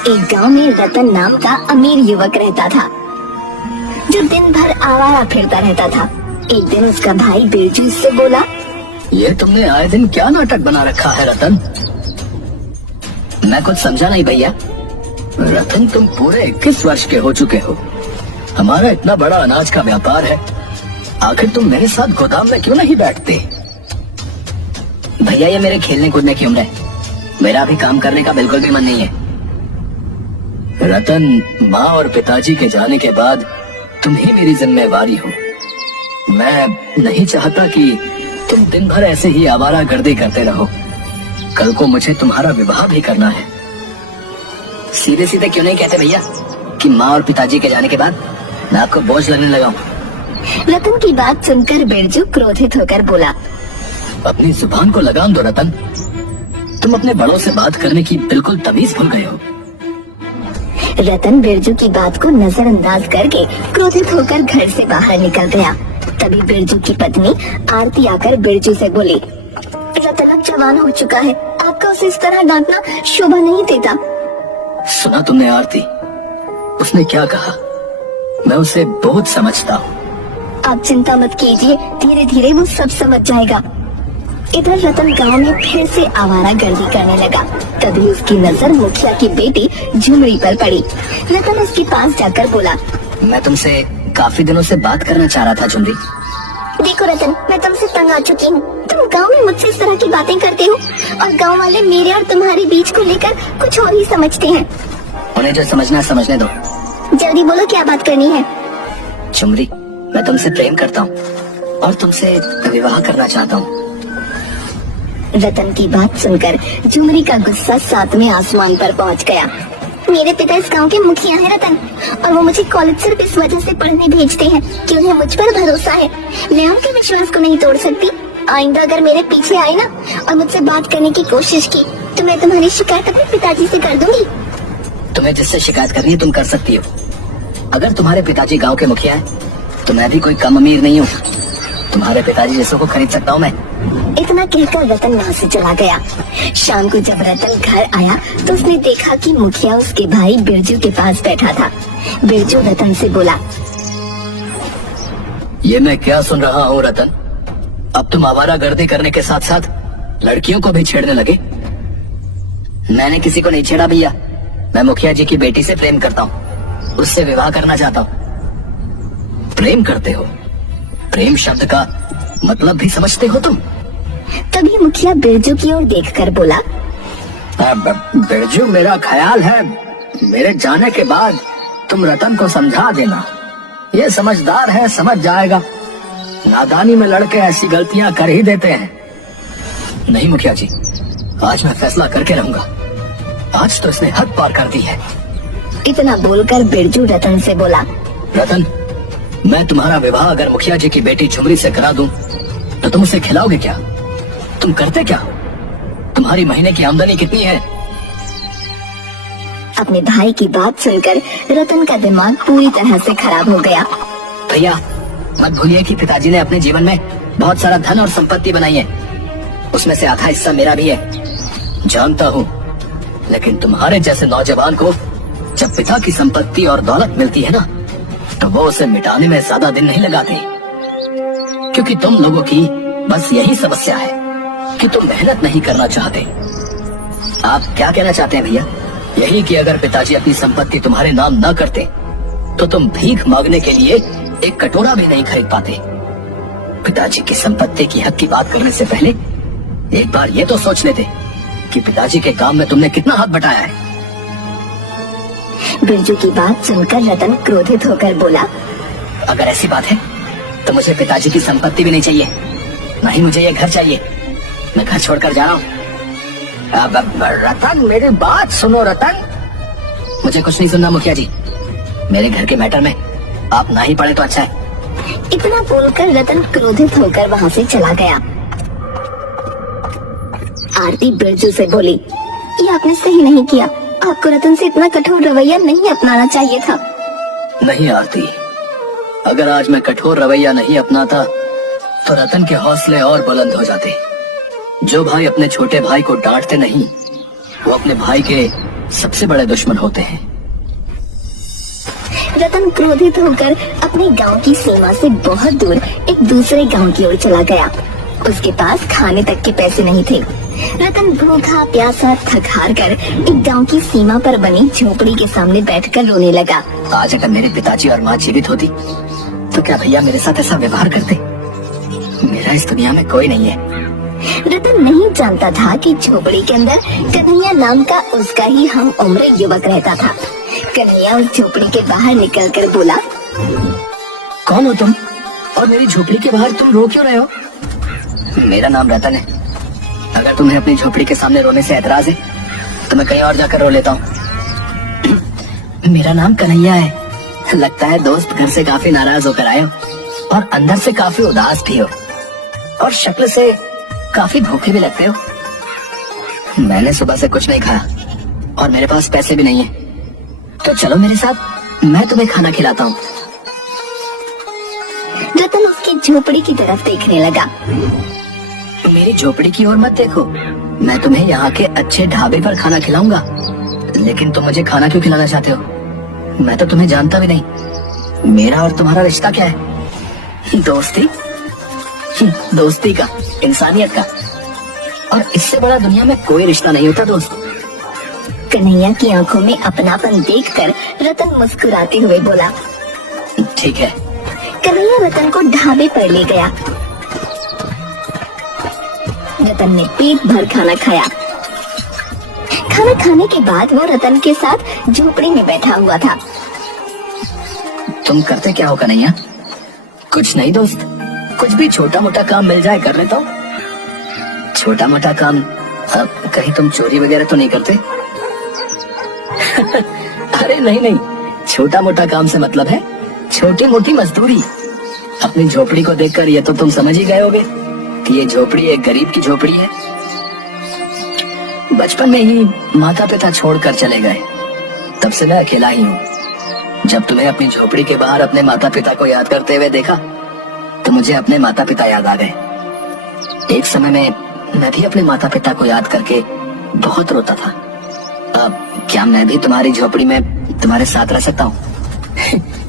एक गांव में रतन नाम का अमीर युवक रहता था, जो दिन भर आवारा फिरता रहता था। एक दिन उसका भाई बिरजू उससे बोला, ये तुमने आए दिन क्या नाटक बना रखा है रतन? मैं कुछ समझा नहीं भैया। रतन, तुम पूरे 21 वर्ष के हो चुके हो। हमारा इतना बड़ा अनाज का व्यापार है, आखिर तुम मेरे साथ गोदाम में क्यों नहीं बैठते? भैया, ये मेरे खेलने कूदने की उम्र है, मेरा भी काम करने का बिल्कुल भी मन नहीं है। रतन, माँ और पिताजी के जाने के बाद तुम ही मेरी जिम्मेवारी हो। मैं नहीं चाहता कि तुम दिन भर ऐसे ही आवारागर्दी करते रहो। कल को मुझे तुम्हारा विवाह भी करना है। सीधे सीधे क्यों नहीं कहते भैया कि माँ और पिताजी के जाने के बाद मैं आपको बोझ लगने लगा हूँ? रतन की बात सुनकर बिरजू क्रोधित होकर बोला, अपनी जुबान को लगाम दो रतन। तुम अपने बड़ों से बात करने की बिल्कुल तमीज भूल गए हो। रतन बिरजू की बात को नजरअंदाज करके क्रोधित होकर घर से बाहर निकल गया। तभी बिरजू की पत्नी आरती आकर बिरजू से बोली, रतन अब जवान हो चुका है, आपका उसे इस तरह डांटना शोभा नहीं देता। सुना तुमने आरती, उसने क्या कहा? मैं उसे बहुत समझता हूँ। आप चिंता मत कीजिए, धीरे धीरे वो सब समझ जाएगा। इधर रतन गांव में फिर से आवारागर्दी करने लगा। तभी उसकी नजर मुखिया की बेटी झुमरी पर पड़ी। रतन उसके पास जाकर बोला, मैं तुमसे काफी दिनों से बात करना चाह रहा था झुमरी। देखो रतन, मैं तुमसे तंग आ चुकी हूँ। तुम गांव में मुझसे इस तरह की बातें करते हो और गांव वाले मेरे और तुम्हारे बीच को लेकर कुछ और ही समझते हैं। उन्हें जो समझना है समझने दो। जल्दी बोलो, क्या बात करनी है? झुमरी, मैं तुमसे प्रेम करता हूँ और तुमसे विवाह करना चाहता हूँ। रतन की बात सुनकर झुमरी का गुस्सा 7वें आसमान पर पहुंच गया। मेरे पिता इस गांव के मुखिया हैं रतन, और वो मुझे कॉलेज सिर्फ इस वजह से पढ़ने भेजते हैं कि उन्हें मुझ पर भरोसा है। मैं उनके विश्वास को नहीं तोड़ सकती। आइंदा अगर मेरे पीछे आए ना और मुझसे बात करने की कोशिश की तो मैं तुम्हारी शिकायत अपने पिताजी से कर दूंगी। तुम्हें जिससे शिकायत करनी है तुम कर सकती हो। अगर तुम्हारे पिताजी गांव के मुखिया हैं, तो मैं भी कोई कम अमीर नहीं हूँ। तुम्हारे पिताजी जैसों को खरीद सकता हूँ मैं। इतना कहकर रतन वहाँ से चला गया। शाम को जब रतन घर आया तो उसने देखा कि मुखिया उसके भाई बिरजू के पास बैठा था। बिरजू रतन से बोला, ये मैं क्या सुन रहा हूँ रतन? अब तुम आवारागर्दी करने के साथ साथ लड़कियों को भी छेड़ने लगे। मैंने किसी को नहीं छेड़ा भैया। मैं मुखिया जी की बेटी से प्रेम करता हूँ, उससे विवाह करना चाहता हूँ। प्रेम करते हो? प्रेम शब्द का मतलब भी समझते हो तुम? तभी मुखिया बिरजू की ओर देखकर बोला, बिरजू, मेरा ख्याल है मेरे जाने के बाद तुम रतन को समझा देना। ये समझदार है, समझ जाएगा। नादानी में लड़के ऐसी गलतियां कर ही देते हैं। नहीं मुखिया जी, आज मैं फैसला करके रहूंगा। आज तो इसने हद पार कर दी है। इतना बोलकर बिरजू रतन से बोला, रतन, मैं तुम्हारा विवाह अगर मुखिया जी की बेटी झुमरी से करा दूं, तो तुम उसे खिलाओगे क्या? तुम करते क्या हो? तुम्हारी महीने की आमदनी कितनी है? अपने भाई की बात सुनकर रतन का दिमाग पूरी तरह से खराब हो गया। भैया, मत भूलिए कि पिताजी ने अपने जीवन में बहुत सारा धन और संपत्ति बनाई है। उसमें से आधा हिस्सा मेरा भी है। जानता हूँ, लेकिन तुम्हारे जैसे नौजवान को जब पिता की संपत्ति और दौलत मिलती है ना, तो वो उसे मिटाने में ज्यादा दिन नहीं लगाते। क्योंकि तुम लोगों की बस यही समस्या है कि तुम मेहनत नहीं करना चाहते। आप क्या कहना चाहते हैं भैया? यही कि अगर पिताजी अपनी संपत्ति तुम्हारे नाम न करते तो तुम भीख मांगने के लिए एक कटोरा भी नहीं खरीद पाते। पिताजी की संपत्ति की हक की बात करने से पहले एक बार ये तो सोच लेते कि पिताजी के काम में तुमने कितना हाथ बटाया है। बिरजू की बात सुनकर रतन क्रोधित होकर बोला, अगर ऐसी बात है तो मुझे पिताजी की संपत्ति भी नहीं चाहिए, नहीं मुझे ये घर चाहिए। मैं घर छोड़कर जा रहा हूँ। रतन, मेरी बात सुनो रतन। मुझे कुछ नहीं सुनना मुखिया जी। मेरे घर के मैटर में आप ना ही पड़े तो अच्छा है। इतना बोलकर रतन क्रोधित होकर वहाँ से चला गया। आरती बिरजू से बोली, ये आपने सही नहीं किया। आपको रतन से इतना कठोर रवैया नहीं अपनाना चाहिए था। नहीं आरती, अगर आज मैं कठोर रवैया नहीं अपनाता तो रतन के हौसले और बुलंद हो जाते। जो भाई अपने छोटे भाई को डांटते नहीं, वो अपने भाई के सबसे बड़े दुश्मन होते हैं। रतन क्रोधित होकर अपने गांव की सीमा से बहुत दूर एक दूसरे गांव की ओर चला गया। उसके पास खाने तक के पैसे नहीं थे। रतन भूखा प्यासा थक हार कर एक गांव की सीमा पर बनी झोपड़ी के सामने बैठकर रोने लगा। आज अगर मेरे पिताजी और माँ जीवित होती तो क्या भैया मेरे साथ ऐसा व्यवहार करते? मेरा इस दुनिया में कोई नहीं है। रतन नहीं जानता था कि झोपड़ी के अंदर कन्हैया नाम का उसका ही हम उम्र युवक रहता था। कन्हैया उस झोपड़ी के बाहर निकलकर बोला, कौन हो तुम और मेरी झोपड़ी के बाहर तुम रो क्यों रहे हो? मेरा नाम रतन है। अगर तुम्हें अपनी झोपड़ी के सामने रोने से ऐतराज है तो मैं कहीं और जाकर रो लेता हूँ। मेरा नाम कन्हैया है। लगता है दोस्त घर से काफी नाराज होकर आए हो और अंदर से काफी उदास भी हो और शक्ल से काफी भूखे भी लगते हो। मैंने सुबह से कुछ नहीं खाया और मेरे पास पैसे भी नहीं है, तो चलो मेरे साथ, मैं तुम्हें खाना खिलाता हूँ। रतन उसकी झोपड़ी की तरफ देखने लगा। मेरी झोपड़ी की ओर मत देखो, मैं तुम्हें यहाँ के अच्छे ढाबे पर खाना खिलाऊंगा। लेकिन तुम मुझे खाना क्यों खिलाना चाहते हो? मैं तो तुम्हें जानता भी नहीं। मेरा और तुम्हारा रिश्ता क्या है? दोस्ती? दोस्ती का, इंसानियत का, और इससे बड़ा दुनिया में कोई रिश्ता नहीं होता दोस्त। कन्हैया की आंखों में अपनापन देखकर रतन मुस्कुराते हुए बोला, ठीक है। कन्हैया रतन को ढाबे पर ले गया। रतन ने पेट भर खाना खाया। खाना खाने के बाद वो रतन के साथ झोपड़ी में बैठा हुआ था। तुम करते क्या हो कन्हैया? कुछ नहीं दोस्त, कुछ भी छोटा मोटा काम मिल जाए कर लेता हूँ। छोटा मोटा काम? अब कहीं तुम चोरी वगैरह तो नहीं करते? अरे नहीं नहीं, छोटा मोटा काम से मतलब है छोटी मोटी मजदूरी। अपनी झोपड़ी को देखकर ये तो तुम समझ ही गए होगे कि ये झोपड़ी एक गरीब की झोपड़ी है। बचपन में ही माता पिता छोड़कर चले गए, तब से मैं अकेला ही हूँ। जब तुम्हें अपनी झोपड़ी के बाहर अपने माता पिता को याद करते हुए देखा तो मुझे अपने माता पिता याद आ गए। एक समय में मैं भी अपने माता पिता को याद करके बहुत रोता था। अब क्या मैं भी तुम्हारी झोपड़ी में तुम्हारे साथ रह सकता हूँ?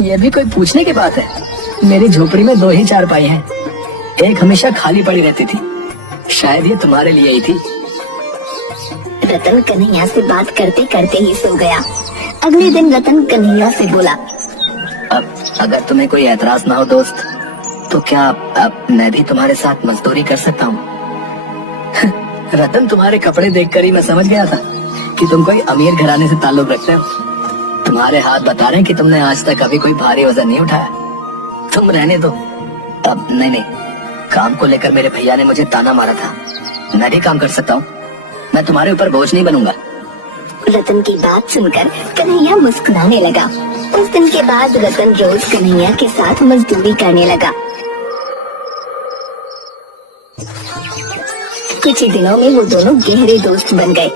ये भी कोई पूछने की बात है? मेरी झोपड़ी में 2 ही चारपाई हैं। एक हमेशा खाली पड़ी रहती थी, शायद ये तुम्हारे लिए ही थी। रतन कन्हैया से बात करते करते ही सो गया। अगले दिन रतन कन्हैया से बोला, अब अगर तुम्हें कोई ऐतराज ना हो दोस्त, तो क्या अब मैं भी तुम्हारे साथ मजदूरी कर सकता हूँ? रतन, तुम्हारे कपड़े देखकर ही मैं समझ गया था कि तुम कोई अमीर घराने से ताल्लुक रखते हो। तुम्हारे हाथ बता रहे हैं कि तुमने आज तक कभी कोई भारी वजन नहीं उठाया। तुम रहने दो। अब नहीं, काम को लेकर मेरे भैया ने मुझे ताना मारा था। मैं भी काम कर सकता हूँ, मैं तुम्हारे ऊपर बोझ नहीं बनूंगा। रतन की बात सुनकर कन्हैया मुस्कुराने लगा। उस दिन के बाद रतन रोज कन्हैया के साथ मजदूरी करने लगा। कुछ ही दिनों में वो दोनों गहरे दोस्त बन गए।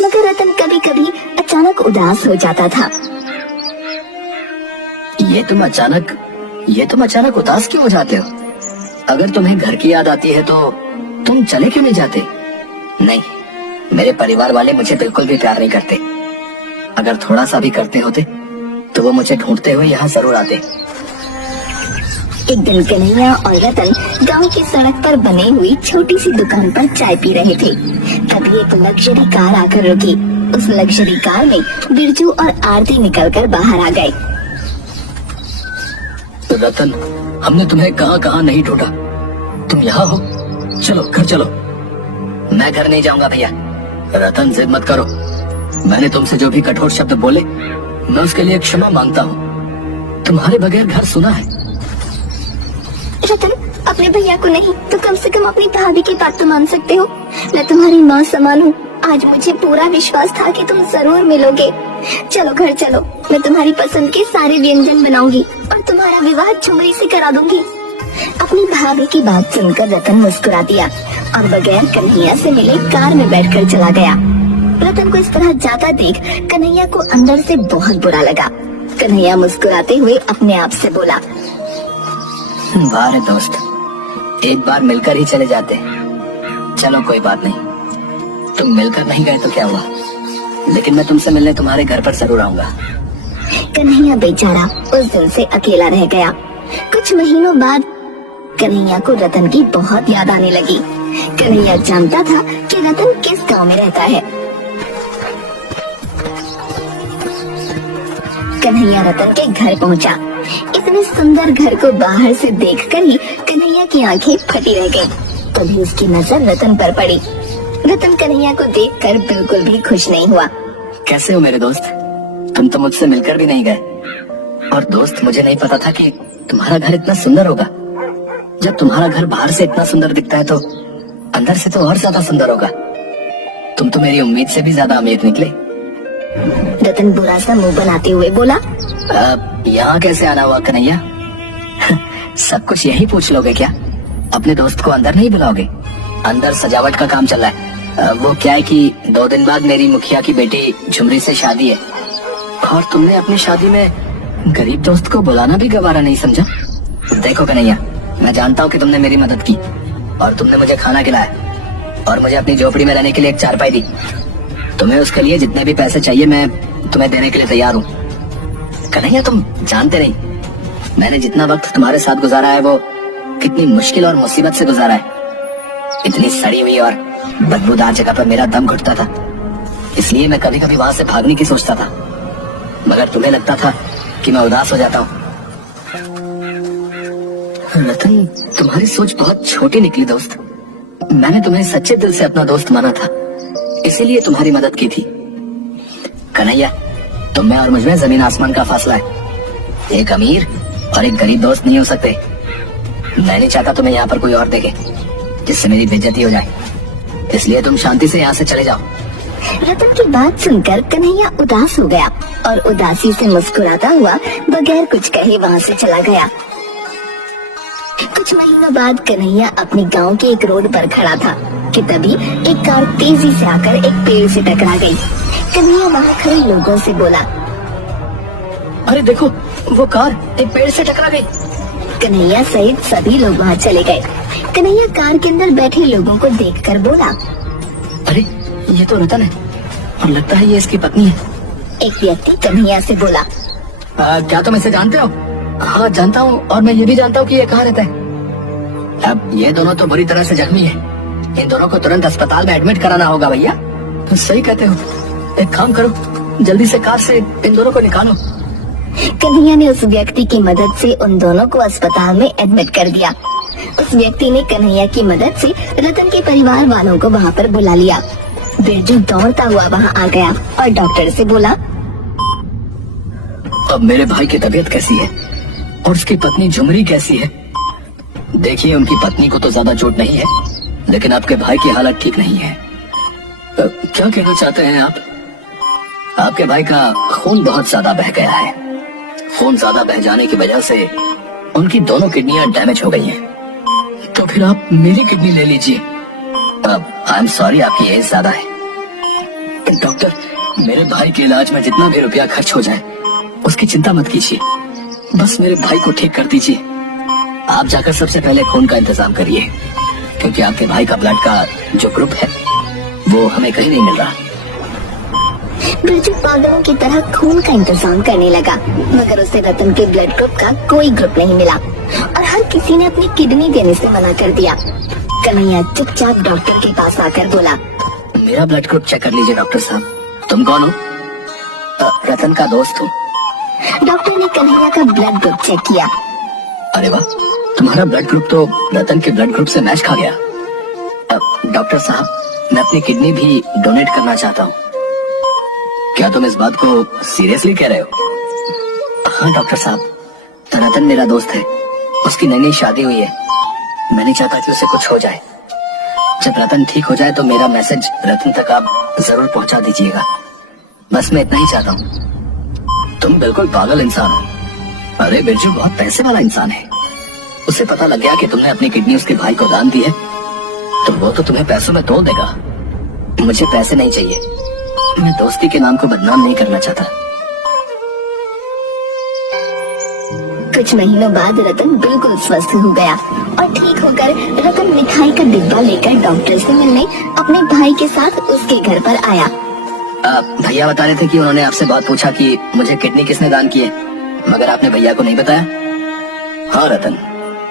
मगर रतन कभी कभी अचानक उदास हो जाता था। ये तुम अचानक उदास क्यों हो जाते हो? अगर तुम्हें घर की याद आती है तो तुम चले क्यों नहीं जाते? नहीं, मेरे परिवार वाले मुझे बिल्कुल भी प्यार नहीं करते। अगर थोड़ा सा भी करते होते तो वो मुझे ढूंढते हुए यहाँ जरूर आते। एक दिन कन्हैया और रतन गांव की सड़क पर बने हुई छोटी सी दुकान पर चाय पी रहे थे। तभी एक लग्जरी कार आकर रुकी। उस लग्जरी कार में बिरजू और आरती निकलकर बाहर आ गए। तो रतन, हमने तुम्हें कहाँ कहाँ नहीं ढूंढा, तुम यहाँ हो। चलो घर चलो। मैं घर नहीं जाऊंगा भैया। रतन, जिद मत करो। मैंने तुमसे जो भी कठोर शब्द बोले मैं उसके लिए क्षमा मांगता हूँ। तुम्हारे बगैर घर सुना है। रतन, अपने भैया को नहीं तो कम से कम अपनी भाभी की बात तो मान सकते हो। मैं तुम्हारी माँ समान हूँ। आज मुझे पूरा विश्वास था कि तुम जरूर मिलोगे। चलो घर चलो, मैं तुम्हारी पसंद के सारे व्यंजन बनाऊंगी और तुम्हारा विवाह झुमरी से करा दूंगी। अपनी भाभी की बात सुनकर रतन मुस्कुरा दिया और बगैर कन्हैया से मिले कार में बैठकर चला गया। रतन को इस तरह जाता देख कन्हैया को अंदर से बहुत बुरा लगा। कन्हैया मुस्कुराते हुए अपने आप से बोला, वाह रे दोस्त, एक बार मिलकर ही चले जाते। चलो कोई बात नहीं, तुम मिलकर नहीं गए तो क्या हुआ, लेकिन मैं तुमसे मिलने तुम्हारे घर पर जरूर आऊंगा। कन्हैया बेचारा उस दिन से अकेला रह गया। कुछ महीनों बाद कन्हैया को रतन की बहुत याद आने लगी। कन्हैया जानता था कि रतन किस गांव में रहता है। कन्हैया रतन के घर पहुंचा। इतने सुंदर घर को बाहर से देखकर ही कन्हैया की आंखें फटी रह गईं। तभी उसकी नजर रतन पर पड़ी। रतन कन्हैया को देखकर बिल्कुल भी खुश नहीं हुआ। कैसे हो मेरे दोस्त? तुम तो मुझसे मिलकर भी नहीं गए। और दोस्त, मुझे नहीं पता था कि तुम्हारा घर इतना सुंदर होगा। जब तुम्हारा घर बाहर से इतना सुंदर दिखता है तो अंदर से तो और ज्यादा सुंदर होगा। तुम तो मेरी उम्मीद से भी ज्यादा अमीर निकले। रतन बुरा सा मुंह बनाते हुए बोला, यहाँ कैसे आना हुआ कन्हैया? सब कुछ यही पूछ लोगे क्या? अपने दोस्त को अंदर नहीं बुलाओगे? अंदर सजावट का काम चल रहा है। वो क्या है कि 2 दिन बाद मेरी मुखिया की बेटी झुमरी से शादी है और तुमने अपनी शादी में गरीब दोस्त को बुलाना भी गवारा नहीं समझा। देखो कन्हैया, मैं जानता हूँ कि तुमने मेरी मदद की और तुमने मुझे खाना खिलाया और मुझे अपनी झोपड़ी में रहने के लिए एक चारपाई दी। तुम्हें उसके लिए जितने भी पैसे चाहिए मैं तुम्हें देने के लिए तैयार हूँ। कन्हैया, तुम जानते नहीं मैंने जितना वक्त तुम्हारे साथ गुजारा है वो कितनी मुश्किल और मुसीबत से गुजारा है। इतनी सड़ी हुई और बदबूदार जगह पर मेरा दम घुटता था, इसलिए मैं कभी कभी वहां से भागने की सोचता था, मगर तुम्हें लगता था कि मैं उदास हो जाता हूँ। रतन, तुम्हारी सोच बहुत छोटी निकली दोस्त। मैंने तुम्हें सच्चे दिल से अपना दोस्त माना था, इसीलिए तुम्हारी मदद की थी। कन्हैया, तुम में और मुझ में जमीन आसमान का फासला है। एक अमीर और एक गरीब दोस्त नहीं हो सकते। मैं नहीं चाहता तुम्हें यहाँ पर कोई और देखे जिससे मेरी बेइज्जती हो जाए, इसलिए तुम शांति से यहाँ से चले जाओ। रतन की बात सुनकर कन्हैया उदास हो गया और उदासी से मुस्कुराता हुआ बगैर कुछ कहे वहाँ से चला गया। कुछ महीनों बाद कन्हैया अपने गांव के एक रोड पर खड़ा था कि तभी एक कार तेजी से आकर एक पेड़ से टकरा गई। कन्हैया वहाँ खड़े लोगों से बोला, अरे देखो, वो कार एक पेड़ से टकरा गई। कन्हैया सहित सभी लोग वहाँ चले गए। कन्हैया कार के अंदर बैठे लोगों को देखकर बोला, अरे ये तो रतन है और लगता है ये इसकी पत्नी है। एक व्यक्ति कन्हैया से बोला, क्या तुम इसे जानते हो? हाँ जानता हूँ, और मैं ये भी जानता हूँ कि ये कहाँ रहता है। अब ये दोनों तो बुरी तरह से जख्मी है। इन दोनों को तुरंत अस्पताल में एडमिट कराना होगा। भैया तुम सही कहते हो, एक काम करो, जल्दी से कार से इन दोनों को निकालो। कन्हैया ने उस व्यक्ति की मदद से उन दोनों को अस्पताल में एडमिट कर दिया। उस व्यक्ति ने कन्हैया की मदद से रतन के परिवार वालों को वहाँ पर बुला लिया। बिरजू दौड़ता हुआ वहाँ आ गया और डॉक्टर से बोला, अब मेरे भाई की तबीयत कैसी है और उसकी पत्नी झुमरी कैसी है? देखिए, उनकी पत्नी को तो ज्यादा चोट नहीं है, लेकिन आपके भाई की हालत ठीक नहीं है। क्या कहना चाहते हैं आप? आपके भाई का खून बहुत ज्यादा बह गया है। खून ज्यादा बह जाने की वजह से उनकी दोनों किडनियां डैमेज हो गई हैं। तो फिर आप मेरी किडनी ले लीजिए। आई एम सॉरी, आपकी एज ज्यादा है। डॉक्टर, मेरे भाई के इलाज में जितना भी रुपया खर्च हो जाए उसकी चिंता मत कीजिए, बस मेरे भाई को ठीक कर दीजिए। आप जाकर सबसे पहले खून का इंतजाम करिए, क्योंकि आपके भाई का ब्लड का जो ग्रुप है वो हमें कहीं नहीं मिल रहा। बिरजू पागलों की तरह खून का इंतजाम करने लगा, मगर उसे रतन के ब्लड ग्रुप का कोई ग्रुप नहीं मिला और हर किसी ने अपनी किडनी देने से मना कर दिया। कन्हैया चुपचाप डॉक्टर के पास आकर बोला, मेरा ब्लड ग्रुप चेक कर लीजिए डॉक्टर साहब। तुम कौन हो? रतन का दोस्त हूँ। डॉक्टर ने कन्हैया का ब्लड ग्रुप चेक किया। अरे वाह, तुम्हारा ब्लड ग्रुप तो रतन के ब्लड ग्रुप से मैच खा गया। डॉक्टर साहब, मैं अपनी किडनी भी डोनेट करना चाहता हूँ। क्या तुम इस बात को सीरियसली कह रहे हो? हाँ डॉक्टर साहब, तो रतन मेरा दोस्त है, उसकी नई नई शादी हुई है। मैं नहीं चाहता कि उसे कुछ हो जाए। जब रतन ठीक हो जाए तो मेरा मैसेज रतन तक आप जरूर पहुंचा दीजिएगा। बस मैं इतना ही चाहता हूँ। तुम बिल्कुल पागल इंसान हो। अरे बिरजू बहुत पैसे वाला इंसान है। उसे पता लग गया कि तुमने अपनी किडनी उसके भाई को दान दी है तो वो तो तुम्हें पैसों में तोड़ देगा। मुझे पैसे नहीं चाहिए, मैं दोस्ती के नाम को बदनाम नहीं करना चाहता। कुछ महीनों बाद रतन बिल्कुल स्वस्थ हो गया और ठीक होकर रतन मिठाई का डिब्बा लेकर डॉक्टर से मिलने अपने भाई के साथ उसके घर पर आया। भैया बता रहे थे कि उन्होंने आपसे बहुत पूछा कि मुझे किडनी किसने दान की है, मगर आपने भैया को नहीं बताया। हाँ रतन,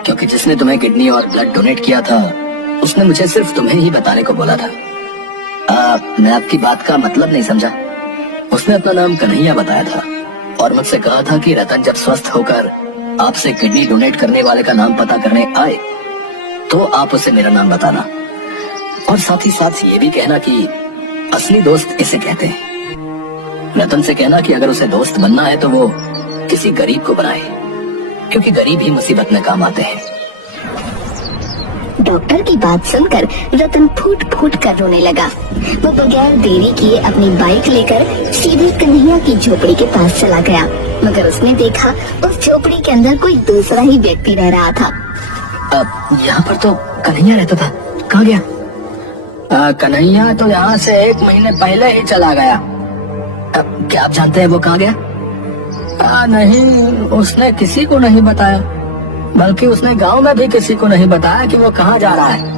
क्योंकि जिसने तुम्हें किडनी और ब्लड डोनेट किया था उसने मुझे सिर्फ तुम्हें ही बताने को बोला था। मैं आपकी बात का मतलब नहीं समझा। उसने अपना नाम कन्हैया बताया था और मुझसे कहा था कि रतन जब स्वस्थ होकर आपसे किडनी डोनेट करने वाले का नाम पता करने आए तो आप उसे मेरा नाम बताना, और साथ ही साथ ये भी कहना कि असली दोस्त इसे कहते हैं। रतन से कहना कि अगर उसे दोस्त बनना है तो वो किसी गरीब को बनाए, क्योंकि गरीब ही मुसीबत में काम आते हैं। डॉक्टर की बात सुनकर रतन फूट फूट कर रोने लगा। वो बगैर देरी किए अपनी बाइक लेकर सीधे कन्हैया की झोपड़ी के पास चला गया, मगर उसने देखा उस झोपड़ी के अंदर कोई दूसरा ही व्यक्ति रह रहा था। अब यहाँ पर तो कन्हैया रहता था, कहाँ गया? कन्हैया तो यहाँ से 1 महीने पहले ही चला गया। अब क्या आप जानते हैं वो कहाँ गया? नहीं, उसने किसी को नहीं बताया, बल्कि उसने गांव में भी किसी को नहीं बताया कि वो कहाँ जा रहा है।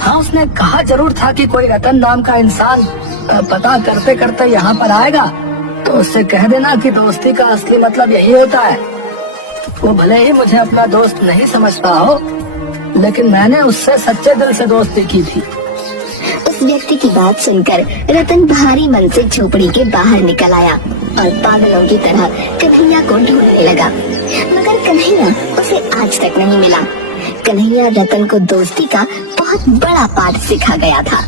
हाँ, उसने कहा जरूर था कि कोई रतन नाम का इंसान पता करते करते यहाँ पर आएगा, तो उससे कह देना कि दोस्ती का असली मतलब यही होता है। वो भले ही मुझे अपना दोस्त नहीं समझता हो, लेकिन मैंने उससे सच्चे दिल से दोस्ती की थी। उस व्यक्ति की बात सुनकर रतन भारी मन से झोपड़ी के बाहर निकल आया और पागलों की तरह कन्हैया को ढूंढने लगा, मगर कन्हैया उसे आज तक नहीं मिला। कन्हैया रतन को दोस्ती का बहुत बड़ा पाठ सिखा गया था।